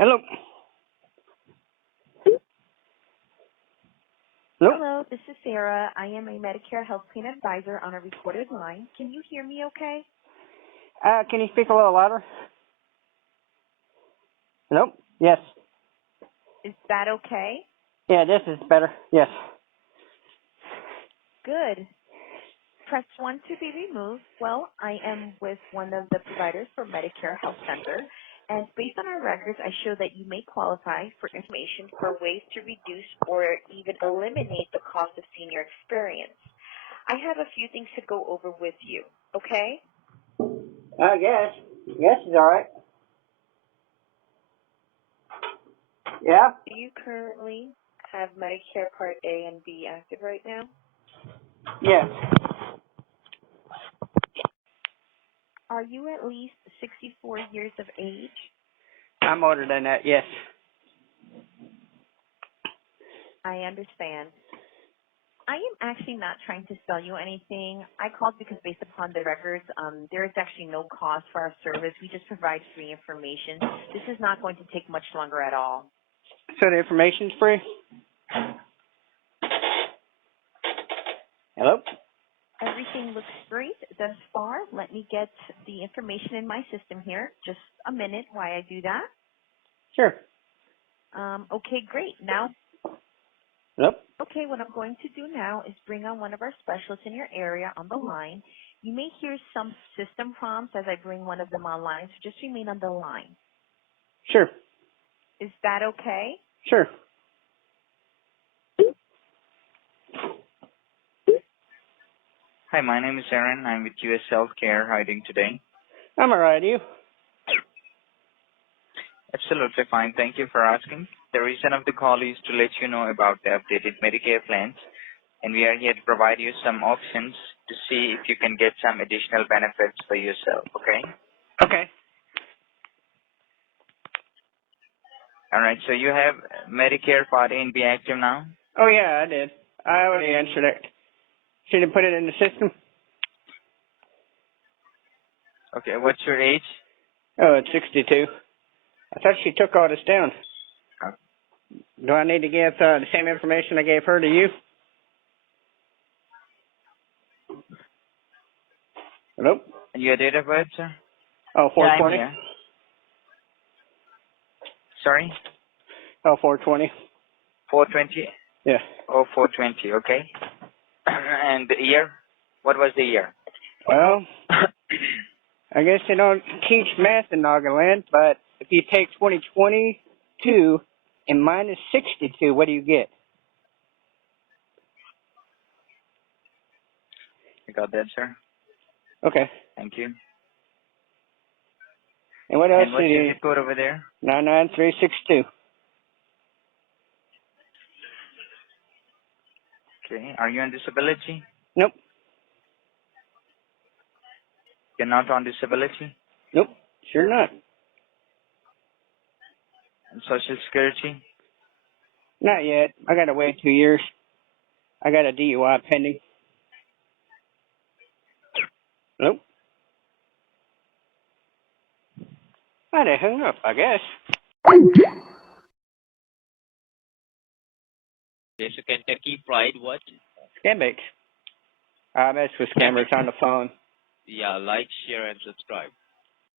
Hello. Hello. Hello, this is Sarah. I am a Medicare Health Plan Advisor on a recorded line. Can you hear me okay? Can you speak a little louder? Hello. Yes. Is that okay? Yeah, this is better. Yes. Good. Press 1 to be removed. Well, I am with one of the providers for Medicare Health Center, and based on our records, I show that you may qualify for information for ways to reduce or even eliminate the cost of senior experience. I have a few things to go over with you, okay? I guess. Yes, it's all right. Yeah. Do you currently have Medicare Part A and B active right now? Yes. Are you at least 64 years of age? I'm older than that. Yes. I understand. I am actually not trying to sell you anything. I called because based upon the records, there is actually no cost for our service. We just provide free information. This is not going to take much longer at all. So the information's free. Hello. Everything looks great thus far. Let me get the information in my system here. Just a minute while I do that. Sure. Okay, great. Now, Hello. okay, what I'm going to do now is bring on one of our specialists in your area on the line. You may hear some system prompts as I bring one of them online, so just remain on the line. Sure. Is that okay? Sure. Hi, my name is Aaron. I'm with US Healthcare. How are you doing today? I'm all right. You? Absolutely fine. Thank you for asking. The reason of the call is to let you know about the updated Medicare plans, and we are here to provide you some options to see if you can get some additional benefits for yourself, okay? Okay. All right, so you have Medicare Part A and B active now? Oh yeah, I did. I already answered it. Should have put it in the system. Okay, what's your age? Oh, it's 62. I thought she took all this down. Uh, Do I need to give the same information I gave her to you? Hello? And your date of birth, sir? Oh, Yeah, I'm 420? here. Sorry? Oh, 420? 420? Yeah. Oh, 420, okay. And the year? What was the year? Well, I guess they don't teach math in Nagaland, but if you take 2022 and minus 62, what do you get? I got that, sir. Okay. Thank you. And what else And what's did your you? zip code over there? 99362. Okay. Are you on disability? Nope. You're not on disability? Nope. Sure not. And Social Security? Not yet. I gotta wait 2 years. I got a DUI pending. Nope. I'd have hung up, I guess. There's a Kentucky Fried what? Scambex. I mess with scammers on the phone. Yeah, like, share, and subscribe.